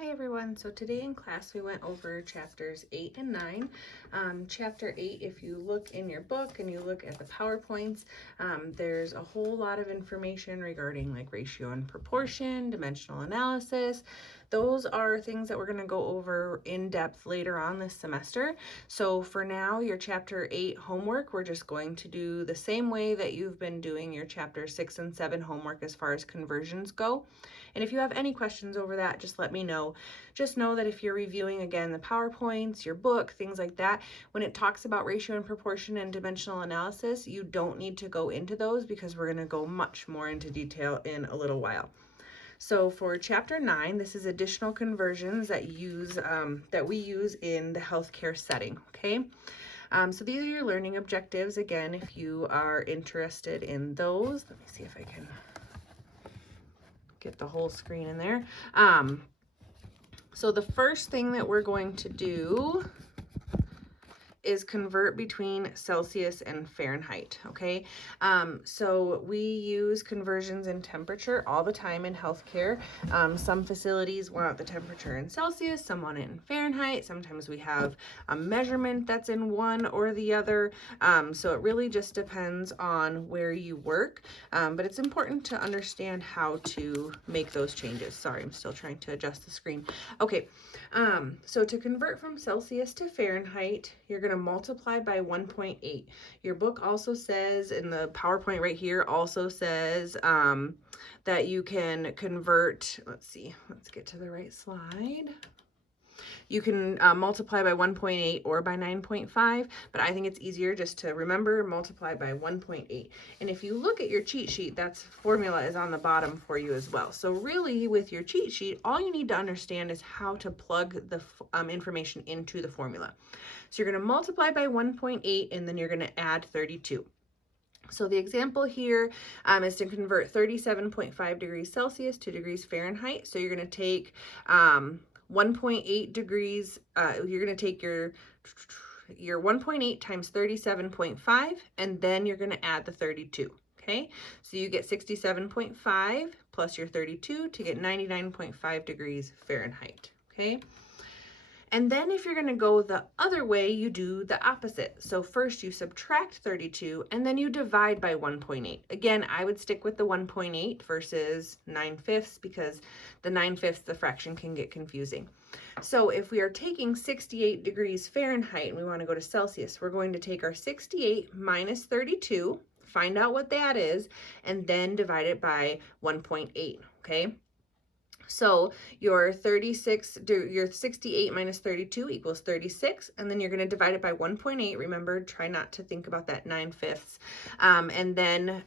Hi everyone, so today in class we went over chapters 8 and 9. Chapter 8, if you look in your book and you look at the PowerPoints, there's a whole lot of information regarding like ratio and proportion, dimensional analysis. Those are things that we're going to go over in depth later on this semester. So for now, your chapter 8 homework, we're just going to do the same way that you've been doing your chapter 6 and 7 homework as far as conversions go. And if you have any questions over that, just let me know. Just know that if you're reviewing, again, the PowerPoints, your book, things like that, when it talks about ratio and proportion and dimensional analysis, you don't need to go into those because we're going to go much more into detail in a little while. So for chapter 9, this is additional conversions that we use in the healthcare setting, okay? So these are your learning objectives. Again, if you are interested in those, let me see if I can get the whole screen in there. So the first thing that we're going to do is convert between Celsius and Fahrenheit, okay? So we use conversions in temperature all the time in healthcare. Some facilities want the temperature in Celsius, some want it in Fahrenheit. Sometimes we have a measurement that's in one or the other. So it really just depends on where you work, but it's important to understand how to make those changes. Sorry, I'm still trying to adjust the screen. Okay, so to convert from Celsius to Fahrenheit, you're going to multiply by 1.8. Your book also says, in the PowerPoint right here, also says that you can convert, let's get to the right slide. You can multiply by 1.8 or by 9.5, but I think it's easier just to remember multiply by 1.8. And if you look at your cheat sheet, that formula is on the bottom for you as well. So really with your cheat sheet, all you need to understand is how to plug the information into the formula. So you're going to multiply by 1.8 and then you're going to add 32. So the example here is to convert 37.5 degrees Celsius to degrees Fahrenheit. So you're going to take 1.8 degrees, you're going to take your 1.8 times 37.5, and then you're going to add the 32, okay? So you get 67.5 plus your 32 to get 99.5 degrees Fahrenheit, okay? And then if you're going to go the other way, you do the opposite. So first you subtract 32 and then you divide by 1.8. Again, I would stick with the 1.8 versus 9/5 because the 9/5, the fraction can get confusing. So if we are taking 68 degrees Fahrenheit and we want to go to Celsius, we're going to take our 68 minus 32, find out what that is, and then divide it by 1.8, okay? So your 68 minus 32 equals 36, and then you're going to divide it by 1.8. Remember, try not to think about that 9/5. And then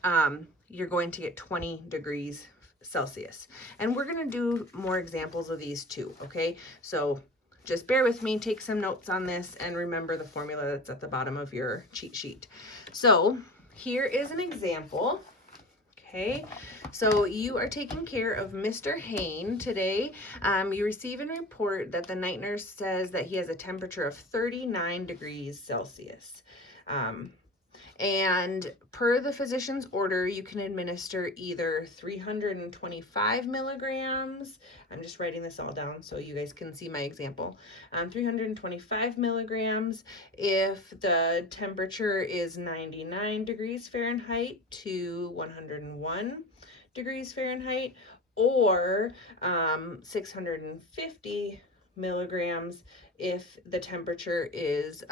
you're going to get 20 degrees Celsius. And we're going to do more examples of these too, okay? So just bear with me, take some notes on this, and remember the formula that's at the bottom of your cheat sheet. So here is an example. Okay, so you are taking care of Mr. Hain today. You receive a report that the night nurse says that he has a temperature of 39 degrees Celsius. And per the physician's order, you can administer either 325 milligrams. I'm just writing this all down so you guys can see my example. 325 milligrams if the temperature is 99 degrees Fahrenheit to 101 degrees Fahrenheit, or 650 milligrams if the temperature is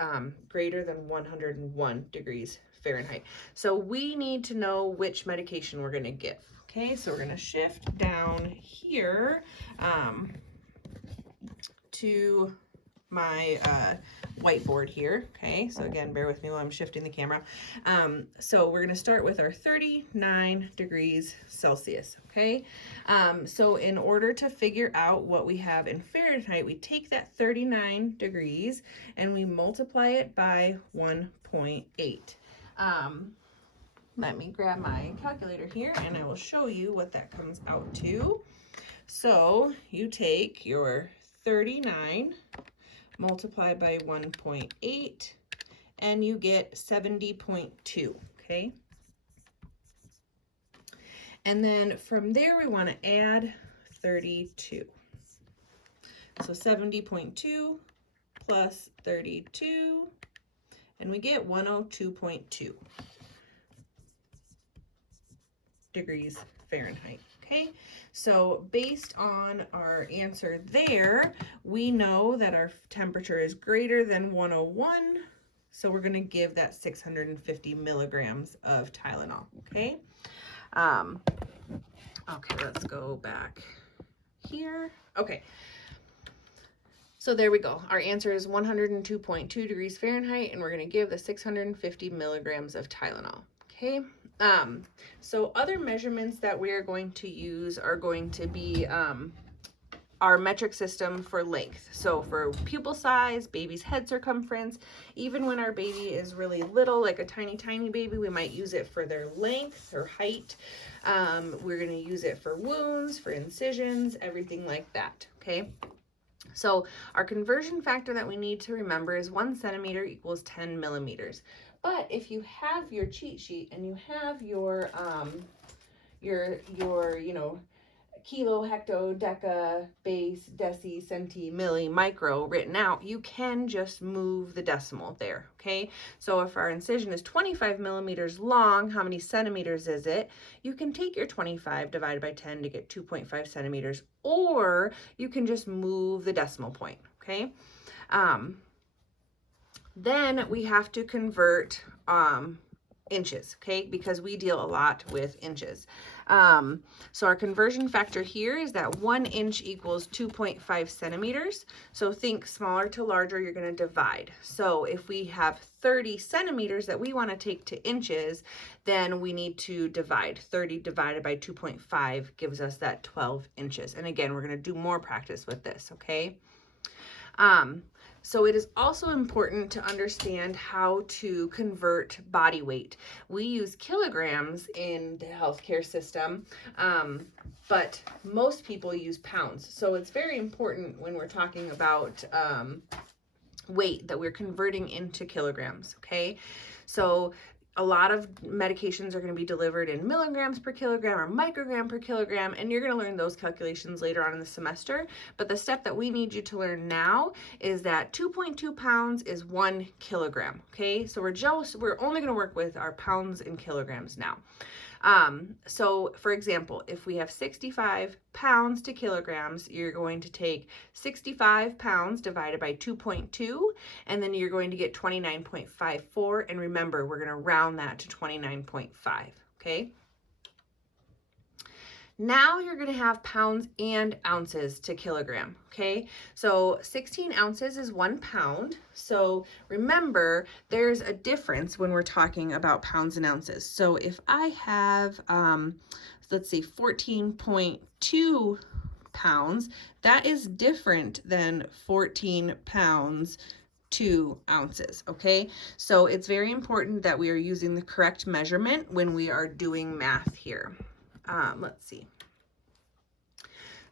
greater than 101 degrees Fahrenheit. So we need to know which medication we're going to give. Okay, so we're going to shift down here to my whiteboard here. Okay, so again, bear with me while I'm shifting the camera. So we're going to start with our 39 degrees Celsius. Okay, so in order to figure out what we have in Fahrenheit, we take that 39 degrees and we multiply it by 1.8. Let me grab my calculator here and I will show you what that comes out to. So you take your 39 multiplied by 1.8 and you get 70.2, okay? And then from there we want to add 32. So 70.2 plus 32, and we get 102.2 degrees Fahrenheit. Okay, so based on our answer there, we know that our temperature is greater than 101, so we're going to give that 650 milligrams of Tylenol. Okay, okay, let's go back here. Okay, so there we go. Our answer is 102.2 degrees Fahrenheit, and we're going to give the 650 milligrams of Tylenol. Okay. So other measurements that we are going to use are going to be our metric system for length. So for pupil size, baby's head circumference, even when our baby is really little, like a tiny, tiny baby, we might use it for their length or height. We're going to use it for wounds, for incisions, everything like that. Okay. So our conversion factor that we need to remember is 1 centimeter equals 10 millimeters. But if you have your cheat sheet and you have your you know, kilo, hecto, deca, base, deci, centi, milli, micro written out, you can just move the decimal there, okay? So if our incision is 25 millimeters long, how many centimeters is it? You can take your 25 divided by 10 to get 2.5 centimeters, or you can just move the decimal point, okay? Then we have to convert inches, okay, because we deal a lot with inches. So our conversion factor here is that 1 inch equals 2.5 centimeters. So think smaller to larger, you're going to divide. So if we have 30 centimeters that we want to take to inches, then we need to divide. 30 divided by 2.5 gives us that 12 inches. And again, we're going to do more practice with this, okay? So it is also important to understand how to convert body weight. We use kilograms in the healthcare system, but most people use pounds. So it's very important when we're talking about weight that we're converting into kilograms, okay? So a lot of medications are going to be delivered in milligrams per kilogram or microgram per kilogram, and you're going to learn those calculations later on in the semester. But the step that we need you to learn now is that 2.2 pounds is 1 kilogram, okay? So we're only going to work with our pounds and kilograms now. So for example, if we have 65 pounds to kilograms, you're going to take 65 pounds divided by 2.2, and then you're going to get 29.54. And remember, we're going to round that to 29.5. Okay. Now you're going to have pounds and ounces to kilogram, okay? So 16 ounces is 1 pound. So remember, there's a difference when we're talking about pounds and ounces. So if I have, let's see, 14.2 pounds, that is different than 14 pounds 2 ounces, okay? So it's very important that we are using the correct measurement when we are doing math here. Let's see.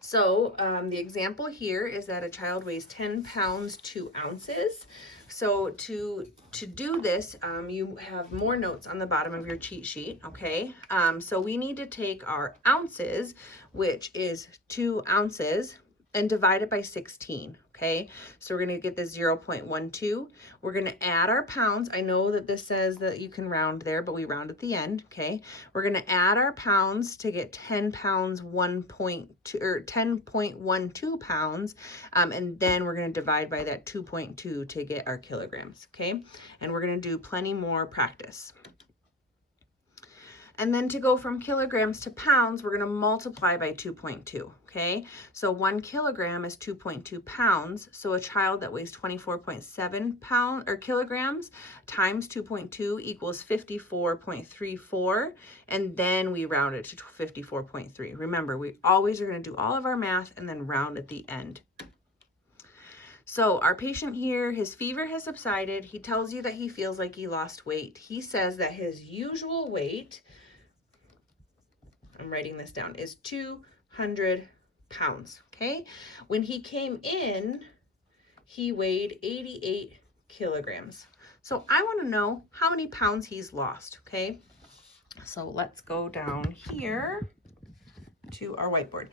So the example here is that a child weighs 10 pounds 2 ounces. So to do this, you have more notes on the bottom of your cheat sheet, okay? So we need to take our ounces, which is 2 ounces, and divide it by 16, okay? So we're going to get the 0.12. We're going to add our pounds. I know that this says that you can round there, but we round at the end, okay? We're going to add our pounds to get 10 pounds 1.2 or 10.12 pounds, and then we're going to divide by that 2.2 to get our kilograms, okay? And we're going to do plenty more practice. And then to go from kilograms to pounds, we're going to multiply by 2.2, okay? So 1 kilogram is 2.2 pounds. So a child that weighs 24.7 pounds or kilograms times 2.2 equals 54.34. And then we round it to 54.3. Remember, we always are going to do all of our math and then round at the end. So our patient here, his fever has subsided. He tells you that he feels like he lost weight. He says that his usual weight, I'm writing this down, is 200 pounds, okay? When he came in, he weighed 88 kilograms. So I want to know how many pounds he's lost, okay? So let's go down here to our whiteboard.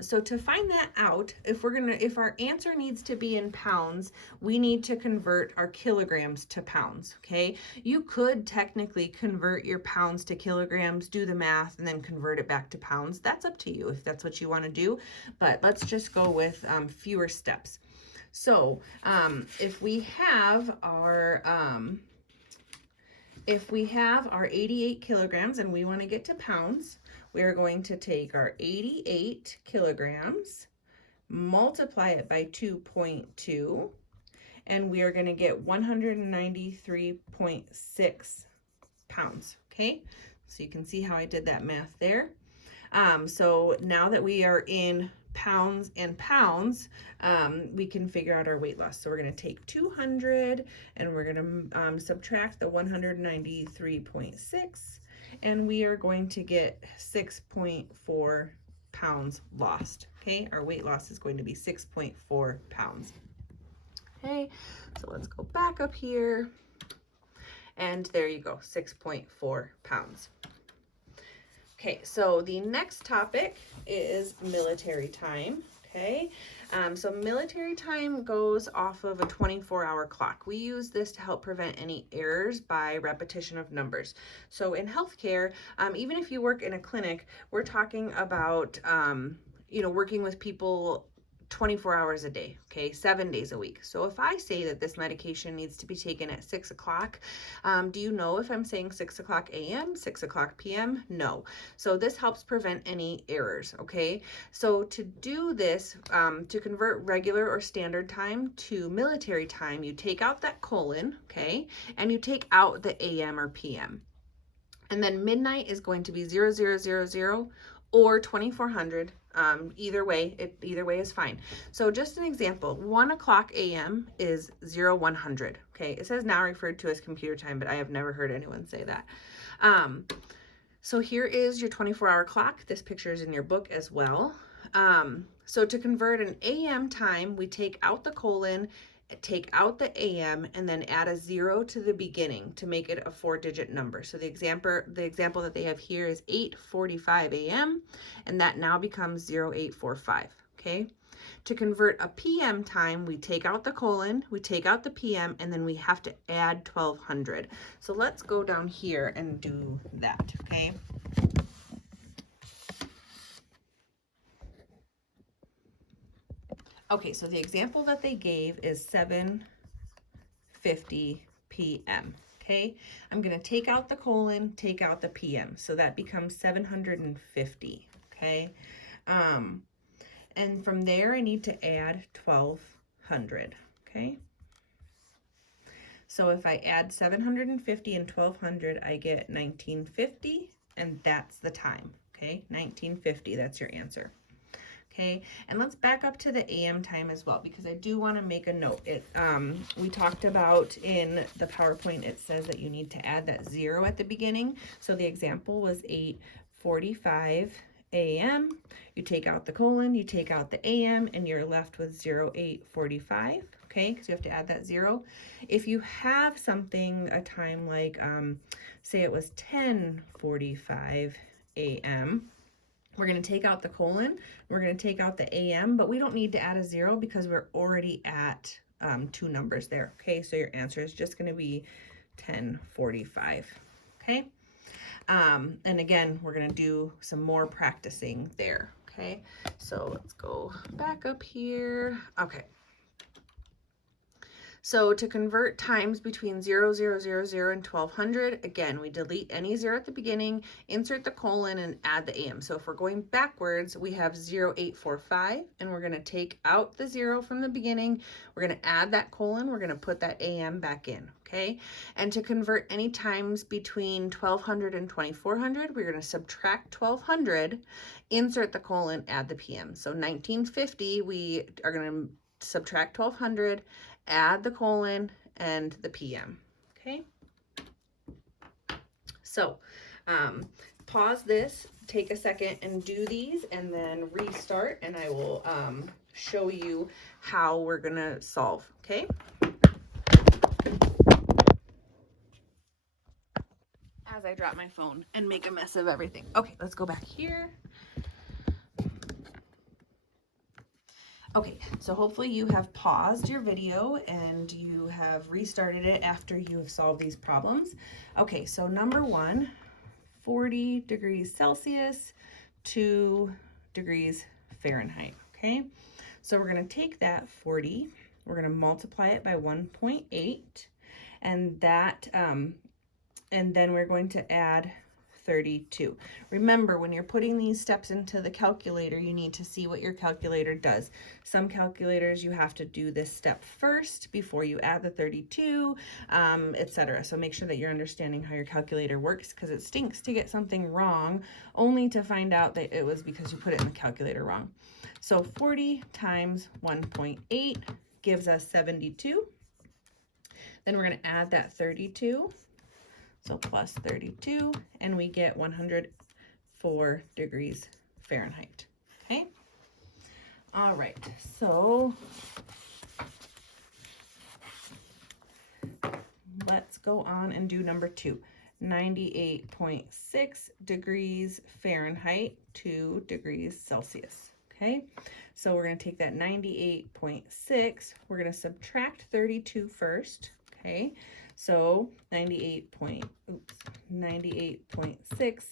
So to find that out, if our answer needs to be in pounds, we need to convert our kilograms to pounds, okay? You could technically convert your pounds to kilograms, do the math, and then convert it back to pounds. That's up to you if that's what you want to do, but let's just go with fewer steps. So if we have our 88 kilograms and we want to get to pounds, we are going to take our 88 kilograms, multiply it by 2.2, and we are going to get 193.6 pounds, okay? So you can see how I did that math there. So now that we are in pounds and pounds, we can figure out our weight loss. So we're going to take 200 and we're going to subtract the 193.6, and we are going to get 6.4 pounds lost. Okay, our weight loss is going to be 6.4 pounds. Okay, so let's go back up here, and there you go, 6.4 pounds. Okay, so the next topic is military time, okay? So military time goes off of a 24-hour clock. We use this to help prevent any errors by repetition of numbers. So in healthcare, even if you work in a clinic, we're talking about, working with people 24 hours a day, okay, 7 days a week. So if I say that this medication needs to be taken at 6 o'clock, do you know if I'm saying 6 o'clock a.m., 6 o'clock p.m.? No. So this helps prevent any errors, okay? So to do this, to convert regular or standard time to military time, you take out that colon, okay, and you take out the a.m. or p.m. And then midnight is going to be 0000 or 2400. Either way is fine. So just an example, 1 o'clock a.m. is 0100. Okay, it says now referred to as computer time, but I have never heard anyone say that. So here is your 24-hour clock. This picture is in your book as well. So to convert an a.m. time, we take out the colon, take out the a.m., and then add a 0 to the beginning to make it a 4-digit number. So the example that they have here is 8:45 a.m., and that now becomes 0845, okay? To convert a p.m. time, we take out the colon, we take out the p.m., and then we have to add 1200. So let's go down here and do that, okay? Okay, so the example that they gave is 7:50 p.m., okay? I'm going to take out the colon, take out the p.m., so that becomes 750, okay? And from there, I need to add 1200, okay? So if I add 750 and 1200, I get 1950, and that's the time, okay? 1950, that's your answer. Okay, and let's back up to the AM time as well, because I do want to make a note. We talked about in the PowerPoint, it says that you need to add that 0 at the beginning. So the example was 8:45 a.m. You take out the colon, you take out the AM, and you're left with 0845. Okay, because you have to add that 0. If you have something, a time like, say it was 10:45 a.m., we're going to take out the colon, we're going to take out the AM, but we don't need to add a 0 because we're already at 2 numbers there. Okay, so your answer is just going to be 10:45. Okay, and again, we're going to do some more practicing there. Okay, so let's go back up here. Okay. So to convert times between 0000 and 1200, again, we delete any 0 at the beginning, insert the colon, and add the AM. So if we're going backwards, we have 0845, and we're going to take out the 0 from the beginning. We're going to add that colon. We're going to put that AM back in, okay? And to convert any times between 1200 and 2400, we're going to subtract 1200, insert the colon, add the PM. So 1950, we are going to subtract 1200, add the colon and the PM, okay? So pause this, take a second and do these, and then restart, and I will show you how we're gonna solve, okay? As I drop my phone and make a mess of everything. Okay, let's go back here. Okay, so hopefully you have paused your video and you have restarted it after you have solved these problems. Okay, so number one, 40 degrees Celsius, 2 degrees Fahrenheit, okay? So we're gonna take that 40, we're gonna multiply it by 1.8, and that, and then we're going to add 32. Remember, when you're putting these steps into the calculator, you need to see what your calculator does. Some calculators, you have to do this step first before you add the 32, etc. So make sure that you're understanding how your calculator works, because it stinks to get something wrong only to find out that it was because you put it in the calculator wrong. So 40 times 1.8 gives us 72. Then we're going to add that 32. So plus 32, and we get 104 degrees Fahrenheit, okay? All right, so let's go on and do number two. 98.6 degrees Fahrenheit, 2 degrees Celsius, okay? So we're gonna take that 98.6, we're gonna subtract 32 first, okay? So 98.6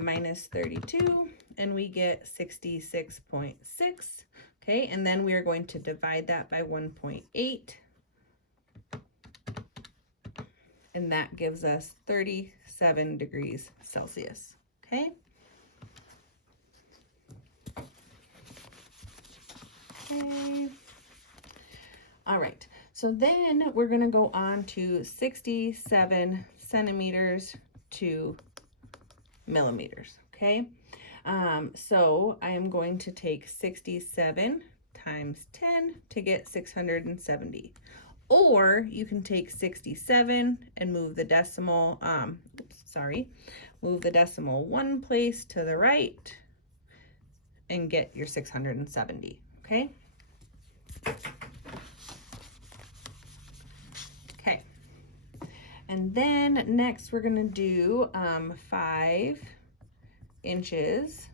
minus 32, and we get 66.6, okay? And then we are going to divide that by 1.8, and that gives us 37 degrees Celsius, okay? Okay. All right, so then we're gonna go on to 67 centimeters to millimeters, okay? So I am going to take 67 times 10 to get 670. Or you can take 67 and move the decimal, move the decimal one place to the right and get your 670, okay? Okay, and then next we're gonna do 5 inches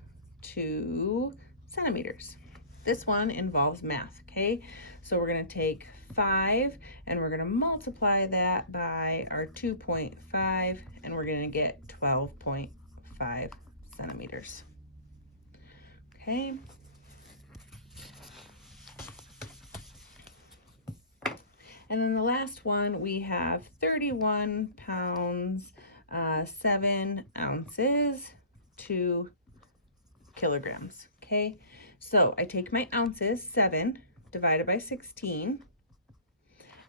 to centimeters. This one involves math, okay? So we're gonna take 5 and we're gonna multiply that by our 2.5 and we're gonna get 12.5 centimeters, okay? And then the last one, we have 31 pounds, 7 ounces, 2 kilograms, okay? So I take my ounces, 7 divided by 16,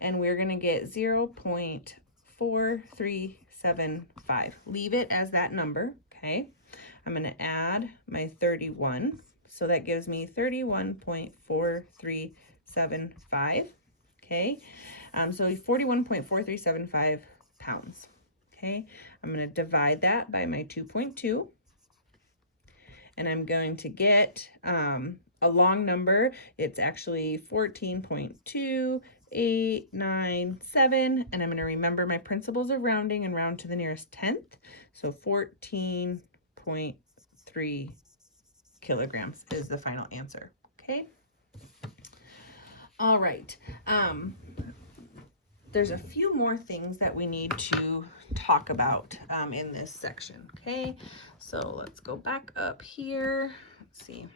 and we're gonna get 0.4375. Leave it as that number, okay? I'm gonna add my 31, so that gives me 31.4375, okay? So 41.4375 pounds, okay? I'm gonna divide that by my 2.2, and I'm going to get a long number. It's actually 14.2897, and I'm gonna remember my principles of rounding and round to the nearest tenth. So 14.3 kilograms is the final answer, okay? All right, there's a few more things that we need to talk about in this section, okay? So let's go back up here. Let's see.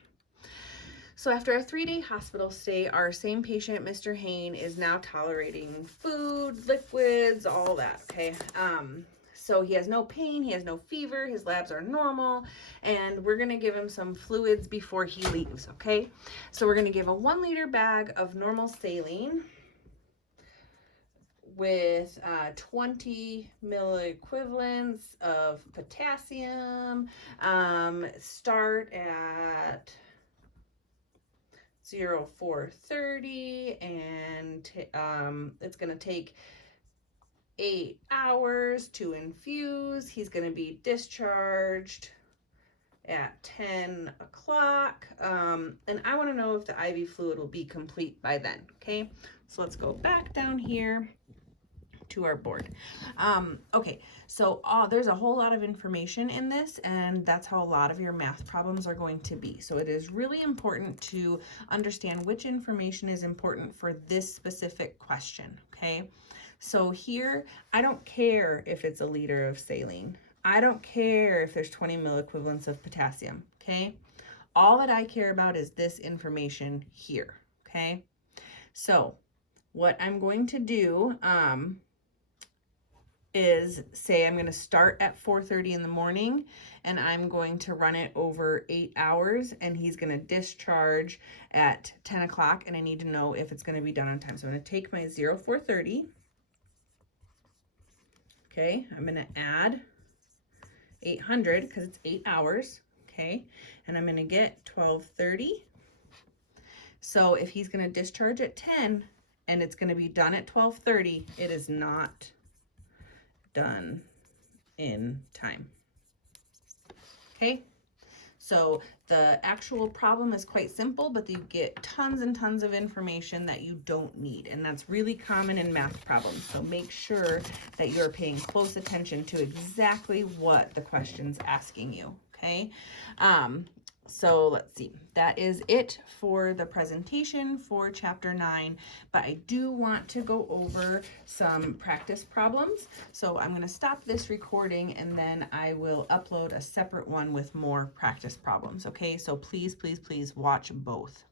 So after a 3-day hospital stay, our same patient, Mr. Hain, is now tolerating food, liquids, all that, okay? So he has no pain, he has no fever, his labs are normal, and we're gonna give him some fluids before he leaves, okay? So we're gonna give a 1-liter bag of normal saline with 20 milliequivalents of potassium. Start at 0430, and it's going to take 8 hours to infuse. He's going to be discharged at 10 o'clock, and I want to know if the IV fluid will be complete by then, okay? So let's go back down here to our board. Okay, so there's a whole lot of information in this, and that's how a lot of your math problems are going to be. So it is really important to understand which information is important for this specific question, okay? So here, I don't care if it's a liter of saline. I don't care if there's 20 milliequivalents of potassium, okay? All that I care about is this information here, okay? So what I'm going to do is say I'm going to start at 4:30 in the morning, and I'm going to run it over 8 hours, and he's going to discharge at 10 o'clock, and I need to know if it's going to be done on time. So I'm going to take my 0430. Okay, I'm going to add 800 because it's 8 hours. Okay, and I'm going to get 1230. So if he's going to discharge at 10 and it's going to be done at 12:30, it is not done in time. Okay, so the actual problem is quite simple, but you get tons and tons of information that you don't need, and that's really common in math problems. So make sure that you're paying close attention to exactly what the question's asking you, okay? So let's see, that is it for the presentation for chapter 9, but I do want to go over some practice problems. So I'm going to stop this recording, and then I will upload a separate one with more practice problems, okay? So please, please, please watch both.